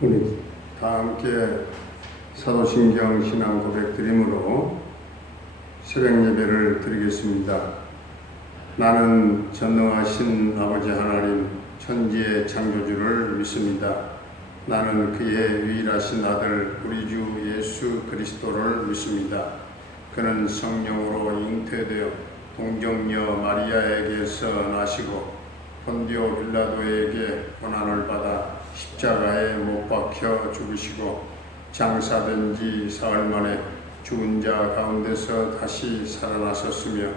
우리 다 함께 사도신경 신앙 고백 드림으로 새벽 예배를 드리겠습니다. 나는 전능하신 아버지 하나님 천지의 창조주를 믿습니다. 나는 그의 유일하신 아들 우리 주 예수 그리스도를 믿습니다. 그는 성령으로 잉태되어 동정녀 마리아에게서 나시고 본디오 빌라도에게 고난을 받아 십자가에 못 박혀 죽으시고 장사된 지 사흘 만에 죽은 자 가운데서 다시 살아나셨으며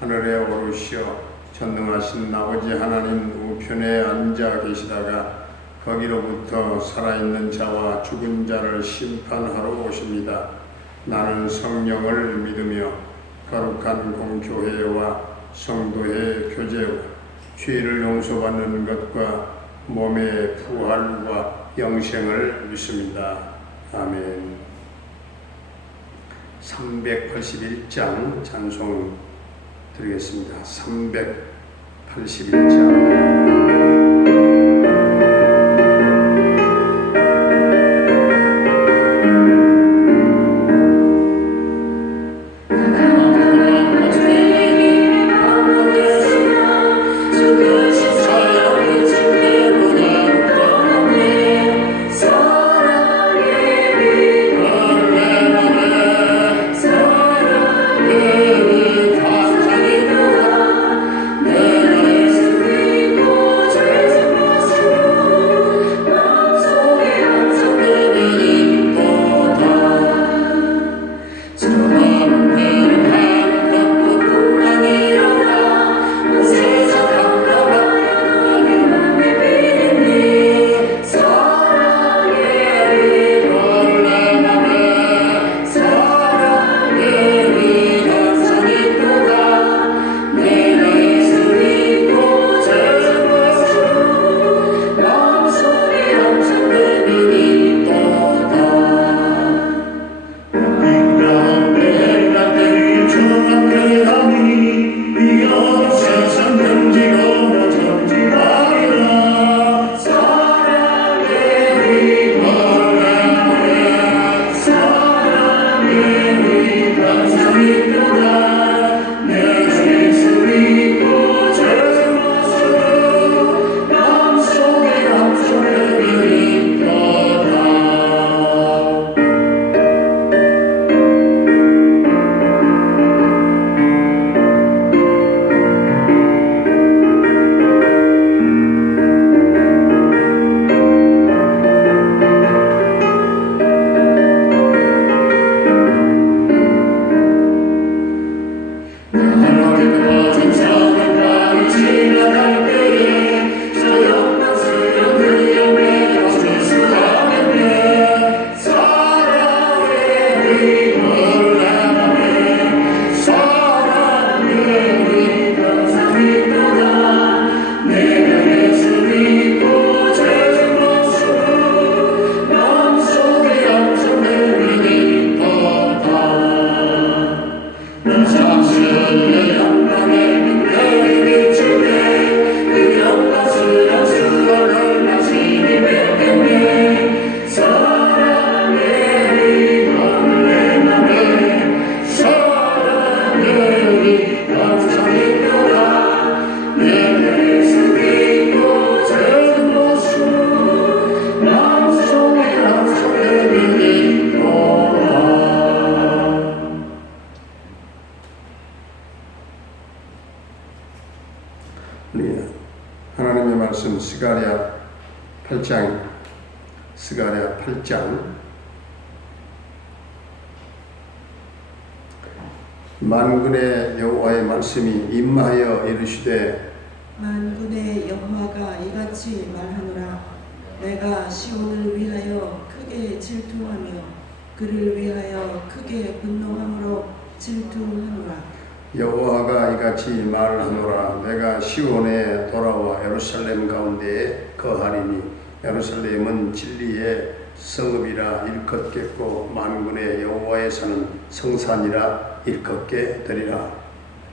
하늘에 오르시어 전능하신 아버지 하나님 우편에 앉아 계시다가 거기로부터 살아있는 자와 죽은 자를 심판하러 오십니다. 나는 성령을 믿으며 거룩한 공교회와 성도의 교제와 죄를 용서받는 것과 몸의 부활과 영생을 믿습니다. 아멘. 381장 찬송 드리겠습니다. 381장 하나님의 말씀 스가랴 8장 만군의 여호와의 말씀이 임하여 이르시되 만군의 여호와가 이같이 말하노라. 내가 시온을 위하여 크게 질투하며 그를 위하여 크게 분노함으로 질투하노라. 여호와가 이같이 말하노라. 내가 시온에 돌아와 예루살렘 가운데에 거하리니 예루살렘은 진리의 성읍이라 일컫겠고 만군의 여호와의 산은 성산이라 일컫게 되리라.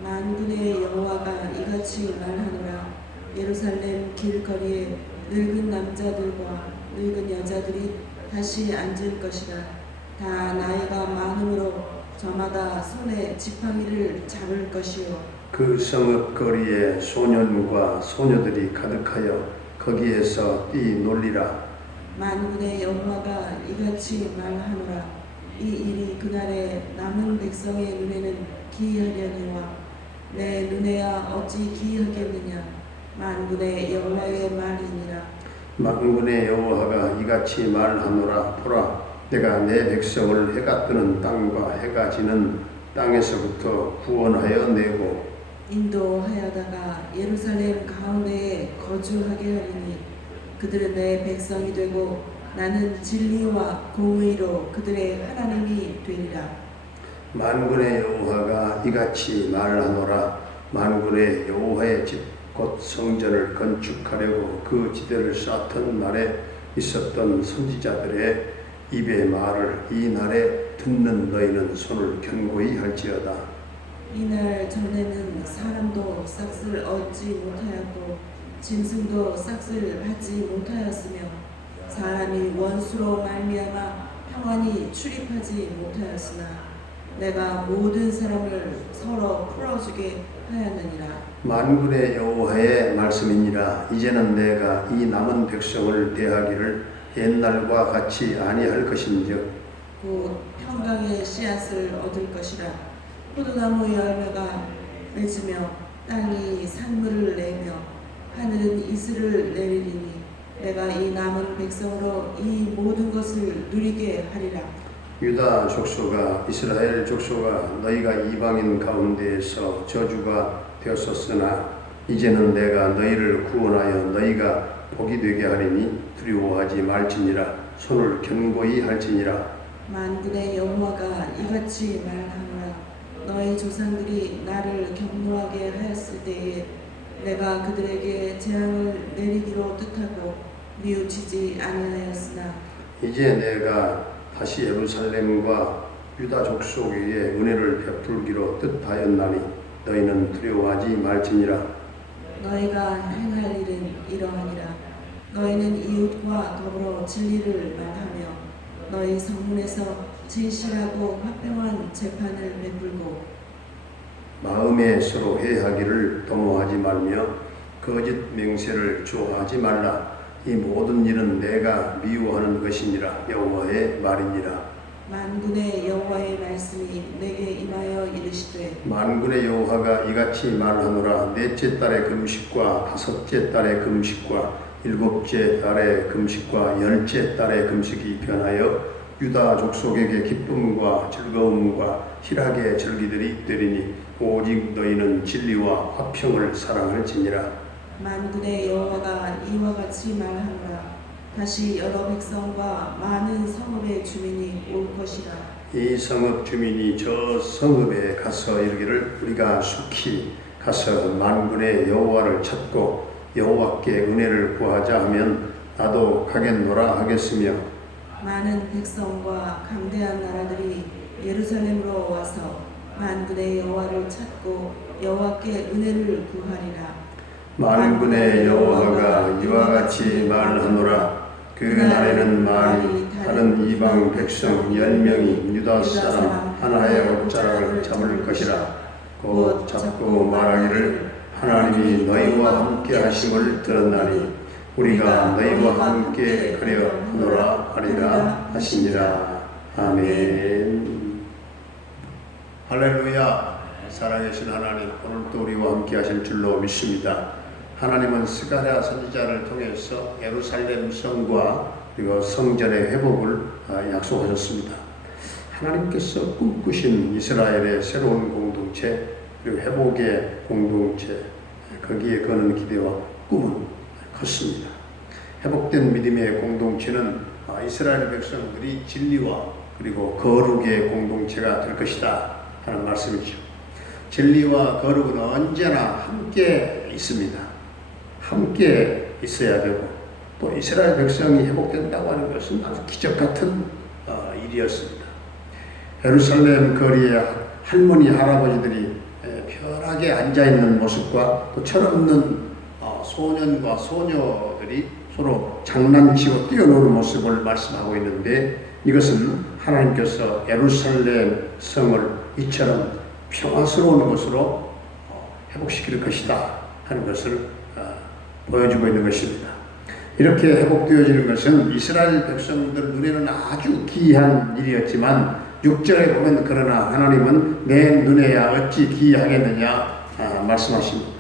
만군의 여호와가 이같이 말하노라. 예루살렘 길거리에 늙은 남자들과 늙은 여자들이 다시 앉을 것이라. 다 나이가 많음으로 저마다 손에 지팡이를 잡을 것이요 그 성읍 거리에 소년과 소녀들이 가득하여 거기에서 뛰놀리라. 만군의 여호와가 이같이 말하노라. 이 일이 그날에 남은 백성의 눈에는 기이하려니와 내 눈에야 어찌 기이하겠느냐. 만군의 여호와의 말이니라. 만군의 여호와가 이같이 말하노라. 보라, 내가 내 백성을 해가 뜨는 땅과 해가 지는 땅에서부터 구원하여 내고 인도하여다가 예루살렘 가운데에 거주하게 하리니 그들은 내 백성이 되고 나는 진리와 공의로 그들의 하나님이 되리라. 만군의 여호와가 이같이 말하노라. 만군의 여호와의 집 곧 성전을 건축하려고 그 지대를 쌓던 날에 있었던 선지자들의 입의 말을 이 날에 듣는 너희는 손을 견고히 할지어다. 이날 전에는 사람도 싹을 얻지 못하였고 짐승도 싹을 받지 못하였으며 사람이 원수로 말미암아 평안히 출입하지 못하였으나 내가 모든 사람을 서로 풀어주게 하였느니라. 만군의 여호와의 말씀이니라. 이제는 내가 이 남은 백성을 대하기를 옛날과 같이 아니할 것인즉 곧 평강의 씨앗을 얻을 것이라. 포도나무 열매가 맺으며 땅이 산물을 내며 하늘은 이슬을 내리리니 내가 이 남은 백성으로 이 모든 것을 누리게 하리라. 유다 족속아, 이스라엘 족속아, 너희가 이방인 가운데에서 저주가 되었었으나 이제는 내가 너희를 구원하여 너희가 복이 되게 하리니 두려워하지 말지니라. 손을 견고히 할지니라. 만군의 여호와가 이같이 말하노라. 너희 조상들이 나를 경노하게 하였을 때에 내가 그들에게 재앙을 내리기로 뜻하고 뉘우치지 아니하였으나 이제 내가 다시 예루살렘과 유다 족속에게 은혜를 베풀기로 뜻하였나니 너희는 두려워하지 말지니라. 너희가 행할 일은 이러하니라. 너희는 이웃과 더불어 진리를 말하며 너희 성문에서 진실하고 화평한 재판을 베풀고 마음에 서로 회하기를 도모하지 말며 거짓 맹세를 좋아하지 말라. 이 모든 일은 내가 미워하는 것이니라. 여호와의 말이니라. 만군의 여호와의 말씀이 내게 임하여 이르시되 만군의 여호와가 이같이 말하노라. 넷째 달의 금식과 다섯째 달의 금식과 일곱째 달의 금식과 열째 달의 금식이 변하여 유다 족속에게 기쁨과 즐거움과 희락의 절기들이 되리니 오직 너희는 진리와 화평을 사랑할지니라. 만군의 여호와가 이와 같이 말하노라. 다시 여러 백성과 많은 성읍의 주민이 올 것이라. 이 성읍 주민이 저 성읍에 가서 이르기를 우리가 속히 가서 만군의 여호와를 찾고 여호와께 은혜를 구하자 하면 나도 가겠노라 하겠으며 많은 백성과 강대한 나라들이 예루살렘으로 와서 만군의 여호와를 찾고 여호와께 은혜를 구하리라. 만군의 여호와가 이와 같이 말하노라. 그 날에는 말이 다른 이방 백성 10명이 유다 사람 하나의 옷자락을 잡을 것이라. 곧 잡고 말하기를 하나님이 너희와 함께 하심을 들었나니 우리가 너희와 함께 가려 하노라 하리라 하시니라. 아멘. 할렐루야. 살아계신 하나님, 오늘도 우리와 함께 하실 줄로 믿습니다. 하나님은 스가랴 선지자를 통해서 예루살렘 성과 그리고 성전의 회복을 약속하셨습니다. 하나님께서 꿈꾸신 이스라엘의 새로운 공동체 그리고 회복의 공동체, 거기에 거는 기대와 꿈은 컸습니다. 회복된 믿음의 공동체는 이스라엘 백성들이 진리와 그리고 거룩의 공동체가 될 것이다 하는 말씀이죠. 진리와 거룩은 언제나 함께 있습니다. 함께 있어야 되고 또 이스라엘 백성이 회복된다고 하는 것은 아주 기적 같은 일이었습니다. 예루살렘 거리에 할머니 할아버지들이 편하게 앉아있는 모습과 또 철없는 소년과 소녀들이 서로 장난치고 뛰어노는 모습을 말씀하고 있는데, 이것은 하나님께서 예루살렘 성을 이처럼 평화스러운 것으로 회복시킬 것이다 하는 것을 보여주고 있는 것입니다. 이렇게 회복되어지는 것은 이스라엘 백성들 눈에는 아주 기이한 일이었지만 6절에 보면 그러나 하나님은 내 눈에야 어찌 기이하겠느냐 말씀하십니다.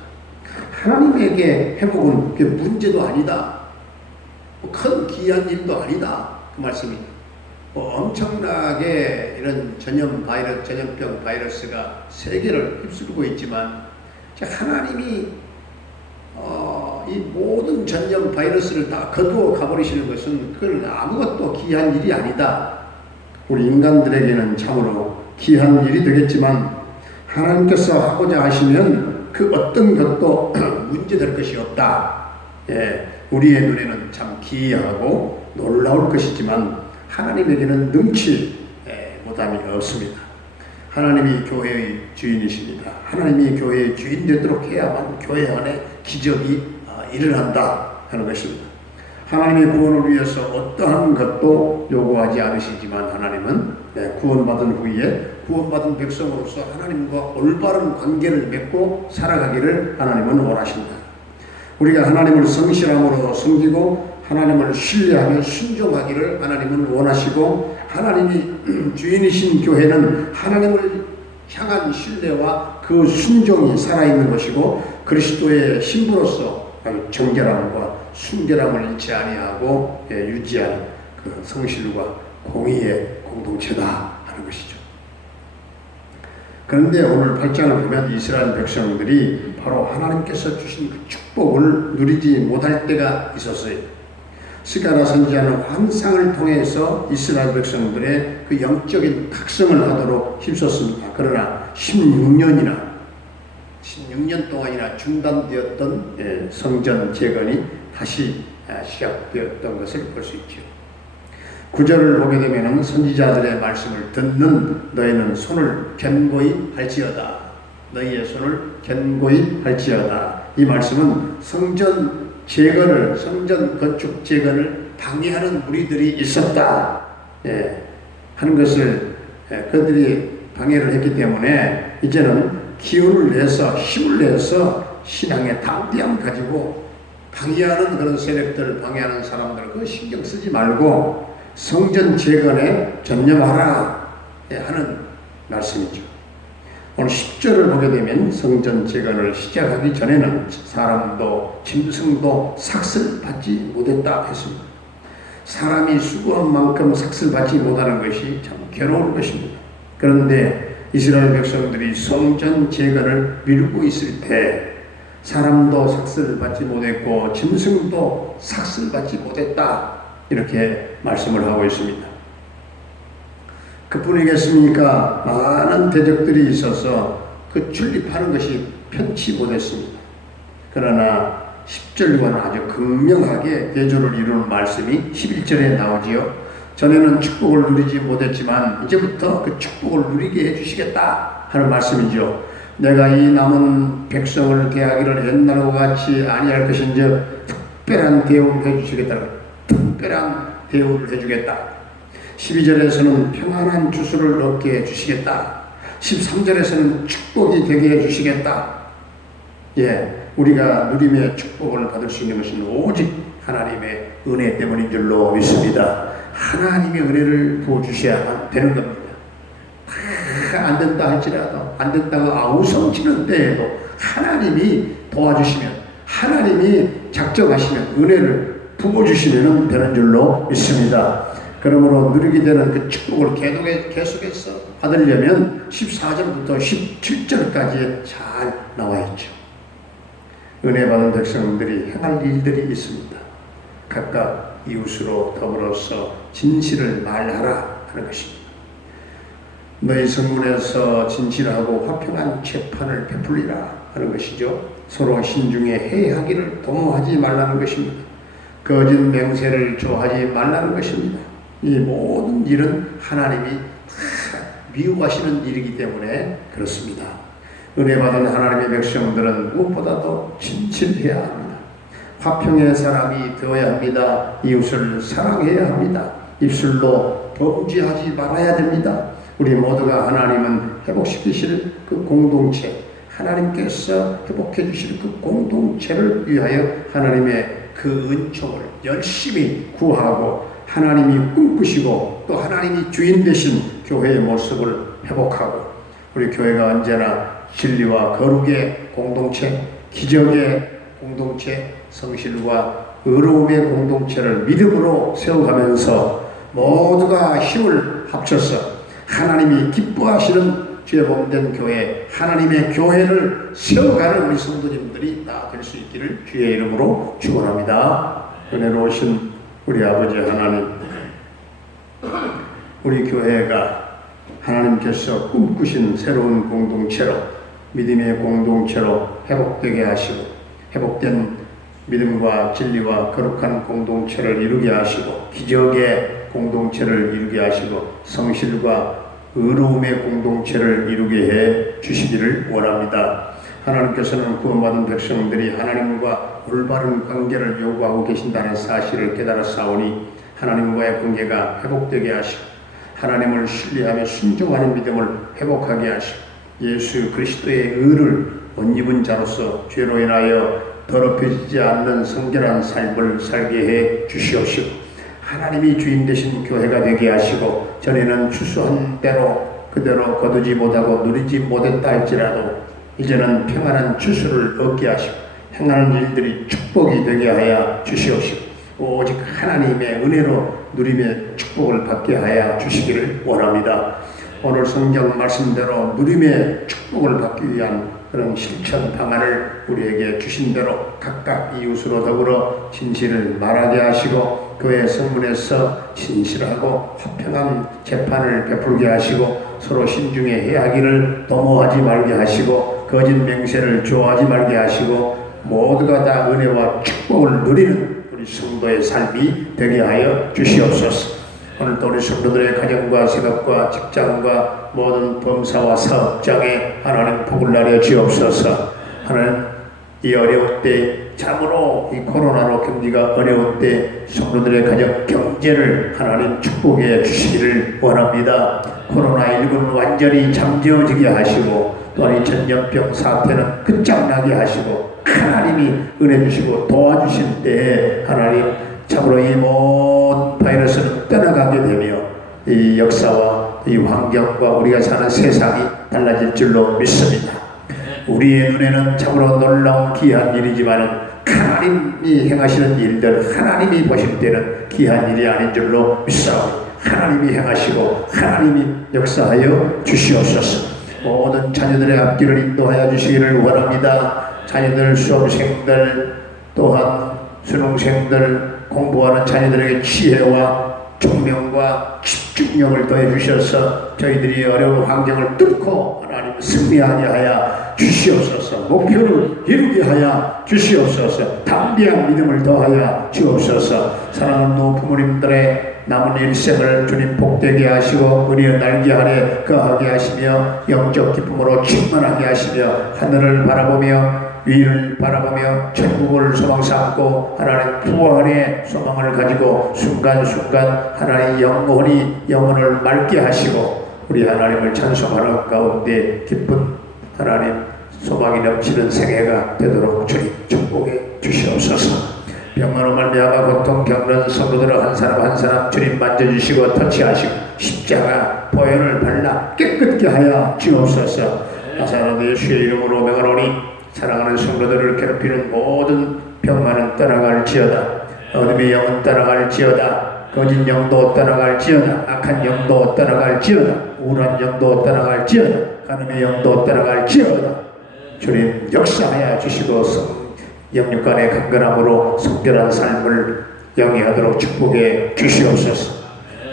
하나님에게 회복은 그게 문제도 아니다. 큰 기이한 일도 아니다. 그 말씀입니다. 엄청나게 이런 전염병 바이러스가 세계를 휩쓸고 있지만 하나님이 이 모든 전염 바이러스를 다 거두어 가버리시는 것은 그건 아무것도 기이한 일이 아니다. 우리 인간들에게는 참으로 기이한 일이 되겠지만 하나님께서 하고자 하시면 그 어떤 것도 문제될 것이 없다. 우리의 눈에는 참 기이하고 놀라울 것이지만 하나님에게는 능치 못함이 없습니다. 하나님이 교회의 주인이십니다. 하나님이 교회의 주인 되도록 해야만 교회 안에 기적이 일어난다 하는 것입니다. 하나님의 구원을 위해서 어떠한 것도 요구하지 않으시지만 하나님은 구원받은 후에 구원받은 백성으로서 하나님과 올바른 관계를 맺고 살아가기를 하나님은 원하신다. 우리가 하나님을 성실함으로 섬기고 하나님을 신뢰하며 순종하기를 하나님은 원하시고, 하나님이 주인이신 교회는 하나님을 향한 신뢰와 그 순종이 살아있는 것이고, 그리스도의 신부로서 정결함과 순결함을 잃지 아니하고 유지하는 그 성실과 공의의 공동체다 하는 것이죠. 그런데 오늘 8장을 보면 이스라엘 백성들이 바로 하나님께서 주신 그 축복을 누리지 못할 때가 있었어요. 스가랴 선지자는 환상을 통해서 이스라엘 백성들의 그 영적인 각성을 하도록 힘썼습니다. 그러나 16년 동안이나 중단되었던 성전 재건이 다시 시작되었던 것을 볼 수 있죠. 9절을 보게 되면 선지자들의 말씀을 듣는 너희는 손을 견고히 할지어다. 너희의 손을 견고히 할지어다. 이 말씀은 성전 건축 재건을 방해하는 무리들이 있었다 하는 것을 그들이 방해를 했기 때문에 이제는 기운을 내서 힘을 내서 신앙의 담대함 가지고 방해하는 그런 세력들을 방해하는 사람들 그 신경 쓰지 말고 성전 재건에 전념하라 하는 말씀이죠. 오늘 10절을 보게 되면 성전 재건을 시작하기 전에는 사람도 짐승도 삭슬 받지 못했다 했습니다. 사람이 수고한 만큼 삭슬 받지 못하는 것이 참 괴로운 것입니다. 그런데 이스라엘 백성들이 성전 재건을 미루고 있을 때 사람도 삭슬 받지 못했고 짐승도 삭슬 받지 못했다 이렇게 말씀을 하고 있습니다. 그뿐이겠습니까? 많은 대적들이 있어서 그 출입하는 것이 편치 못했습니다. 그러나 10절과는 아주 극명하게 대조를 이루는 말씀이 11절에 나오지요. 전에는 축복을 누리지 못했지만 이제부터 그 축복을 누리게 해주시겠다 하는 말씀이죠. 내가 이 남은 백성을 대하기를 옛날과 같이 아니할 것인즉 특별한 대우를 해주시겠다. 특별한 대우를 해주겠다. 12절에서는 평안한 주수를 얻게 해주시겠다. 13절에서는 축복이 되게 해주시겠다. 우리가 누림의 축복을 받을 수 있는 것은 오직 하나님의 은혜 때문인 줄로 믿습니다. 하나님의 은혜를 부어주셔야 되는 겁니다. 안 된다 할지라도 안 된다고 아우성치는 때에도 하나님이 도와주시면 하나님이 작정하시면 은혜를 부어주시면 되는 줄로 믿습니다. 그러므로 누리게 되는 그 축복을 계속해서 받으려면 14절부터 17절까지 잘 나와 있죠. 은혜 받은 백성들이 행할 일들이 있습니다. 각각 이웃으로 더불어서 진실을 말하라 하는 것입니다. 너희 성문에서 진실하고 화평한 재판을 베풀리라 하는 것이죠. 서로 신중에 해하기를 도모하지 말라는 것입니다. 거짓 맹세를 좋아하지 말라는 것입니다. 이 모든 일은 하나님이 미워하시는 일이기 때문에 그렇습니다. 은혜 받은 하나님의 백성들은 무엇보다도 진실해야 합니다. 화평의 사람이 되어야 합니다. 이웃을 사랑해야 합니다. 입술로 범죄하지 말아야 됩니다. 우리 모두가 하나님은 회복시키실 그 공동체, 하나님께서 회복해 주실 그 공동체를 위하여 하나님의 그 은총을 열심히 구하고 하나님이 꿈꾸시고 또 하나님이 주인 되신 교회의 모습을 회복하고 우리 교회가 언제나 진리와 거룩의 공동체, 기적의 공동체, 성실과 의로움의 공동체를 믿음으로 세워가면서 모두가 힘을 합쳐서 하나님이 기뻐하시는 죄 범된 교회, 하나님의 교회를 세워가는 우리 성도님들이 다 될 수 있기를 주의 이름으로 축원합니다. 은혜로우신 우리 아버지 하나님, 우리 교회가 하나님께서 꿈꾸신 새로운 공동체로, 믿음의 공동체로 회복되게 하시고 회복된 믿음과 진리와 거룩한 공동체를 이루게 하시고 기적의 공동체를 이루게 하시고 성실과 의로움의 공동체를 이루게 해 주시기를 원합니다. 하나님께서는 구원받은 백성들이 하나님과 올바른 관계를 요구하고 계신다는 사실을 깨달아 싸우니 하나님과의 관계가 회복되게 하시고 하나님을 신뢰하며 순종하는 믿음을 회복하게 하시고 예수 그리스도의 의를 옷 입은 자로서 죄로 인하여 더럽혀지지 않는 성결한 삶을 살게 해 주시옵시고 하나님이 주인 되신 교회가 되게 하시고 전에는 추수한 대로 그대로 거두지 못하고 누리지 못했다 할지라도 이제는 평안한 추수를 얻게 하시고 행하는 일들이 축복이 되게 하여 주시옵시고 오직 하나님의 은혜로 누림의 축복을 받게 하여 주시기를 원합니다. 오늘 성경 말씀대로 누림의 축복을 받기 위한 그런 실천 방안을 우리에게 주신 대로 각각 이웃으로 더불어 진실을 말하게 하시고 교회 성문에서 진실하고 화평한 재판을 베풀게 하시고 서로 신중에 해하기를 도모하지 말게 하시고 거짓 맹세를 좋아하지 말게 하시고 모두가 다 은혜와 축복을 누리는 우리 성도의 삶이 되게 하여 주시옵소서. 오늘도 우리 성도들의 가정과 생업과 직장과 모든 범사와 사업장에 하나님 복을 내려 주옵소서. 하나님 이 어려울 때 참으로 이 코로나로 경기가 어려울 때 성도들의 가정 경제를 하나님 축복해 주시기를 원합니다. 코로나19는 완전히 잠재워지게 하시고 또한 이 전염병 사태는 끝장나게 하시고 하나님이 은혜 주시고 도와주실 때에 하나님 참으로 이 모든 바이러스는 떠나가게 되며 이 역사와 이 환경과 우리가 사는 세상이 달라질 줄로 믿습니다. 우리의 눈에는 참으로 놀라운 귀한 일이지만 하나님이 행하시는 일들 하나님이 보실 때는 귀한 일이 아닌 줄로 믿사오니 하나님이 행하시고 하나님이 역사하여 주시옵소서. 모든 자녀들의 앞길을 인도하여 주시기를 원합니다. 자녀들, 수험생들 또한 수능생들 공부하는 자녀들에게 지혜와 총명과 집중력을 더해 주셔서 저희들이 어려운 환경을 뚫고 하나님 승리하게 하여 주시옵소서. 목표를 이루게 하여 주시옵소서. 담대한 믿음을 더하여 주옵소서. 사랑하는 부모님들의 남은 일생을 주님 복되게 하시고 은혜의 날개 아래 거하게 하시며 영적 기쁨으로 충만하게 하시며 하늘을 바라보며 위를 바라보며 천국을 소망 삼고 하나님 부활의 소망을 가지고 순간순간 하나님 영혼을 맑게 하시고 우리 하나님을 찬송하는 가운데 기쁜 하나님 소망이 넘치는 생애가 되도록 주님 축복해 주시옵소서. 병으로 말미암아 고통 겪는 성도들을 한 사람 한 사람 주님 만져주시고 터치하시고 십자가 보혈을 발라 깨끗게 하여 주옵소서. 나사렛 예수의 이름으로 명하노니 사랑하는 성도들을 괴롭히는 모든 병만은 떠나갈지어다. 어둠의 영은 떠나갈지어다. 거짓 영도 떠나갈지어다. 악한 영도 떠나갈지어다. 우울한 영도 떠나갈지어다. 간음의 영도 떠나갈지어다. 주님 역사하여 주시고 영육간의 강건함으로 성결한 삶을 영위하도록 축복해 주시옵소서.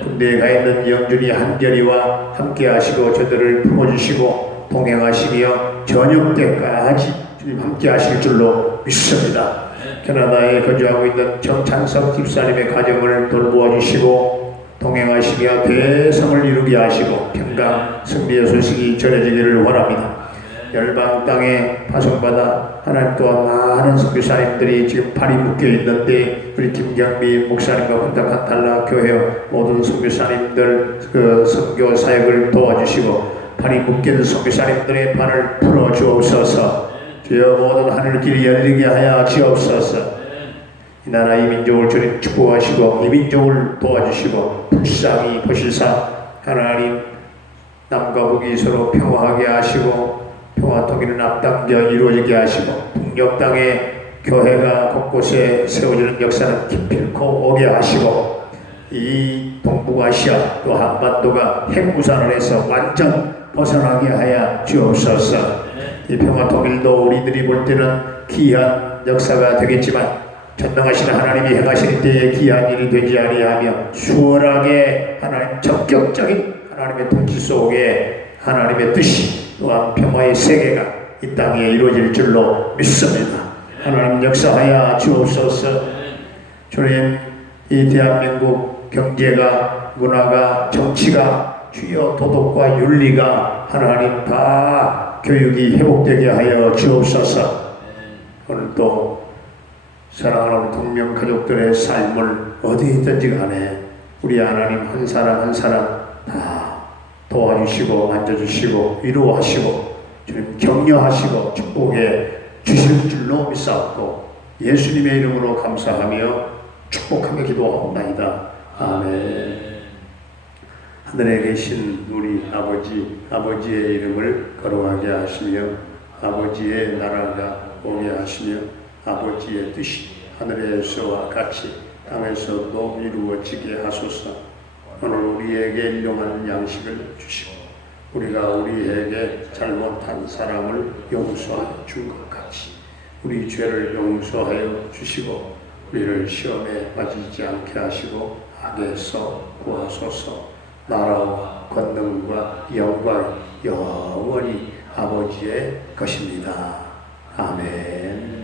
군대에 가 있는 영준이 한결이와 함께 하시고 저들을 품어주시고 동행하시며 저녁 때까지 주님 함께 하실 줄로 믿습니다. 캐나다에 거주하고 있는 정찬석 집사님의 가정을 돌보아 주시고 동행하시며 대성을 이루게 하시고 평강 승리의 소식이 전해지기를 원합니다. 열방 땅에 파송받아 하나님 또한 많은 선교사님들이 지금 발이 묶여 있는데 우리 김경미 목사님과 분당한 달라 교회 모든 선교사님들 그 선교 사역을 도와주시고 발이 묶인 선교사님들의 발을 풀어 주옵소서. 주여 모든 하늘길이 열리게 하여 주옵소서. 이 나라 이 민족을 주님 축복하시고 이 민족을 도와주시고 불쌍히 보시사 하나님 남과 북이 서로 평화하게 하시고 평화 통일은 앞당겨 이루어지게 하시고 북녘 땅에 교회가 곳곳에 세워지는 역사는 기필코 오게 하시고 이 동북아시아 또 한반도가 핵무산을 해서 완전 벗어나게 하여 주옵소서. 이 평화 통일도 우리들이 볼 때는 귀한 역사가 되겠지만 전능하신 하나님이 행하실 때에 귀한 일이 되지 아니하며 수월하게 하나님 적격적인 하나님의 통치 속에 하나님의 뜻이 또한 평화의 세계가 이 땅에 이루어질 줄로 믿습니다. 하나님 역사하여 주옵소서. 주님 이 대한민국 경제가 문화가 정치가 주여 도덕과 윤리가 하나님 다 교육이 회복되게 하여 주옵소서. 오늘 또 사랑하는 동명 가족들의 삶을 어디 있든지 간에 우리 하나님 한 사람 한 사람 다 도와주시고 만져주시고 위로하시고 주님 격려하시고 축복해 주실 줄로 믿사옵고 예수님의 이름으로 감사하며 축복하며 기도하옵나이다. 아멘. 하늘에 계신 우리 아버지의 이름을 거룩하게 하시며 아버지의 나라가 오게 하시며 아버지의 뜻이 하늘에서와 같이 땅에서도 이루어지게 하소서. 오늘 우리에게 일용할 양식을 주시고 우리가 우리에게 잘못한 사람을 용서하여 준 것 같이 우리 죄를 용서하여 주시고 우리를 시험에 빠지지 않게 하시고 악에서 구하소서. 나라와 권능과 영광 영원히 아버지의 것입니다. 아멘.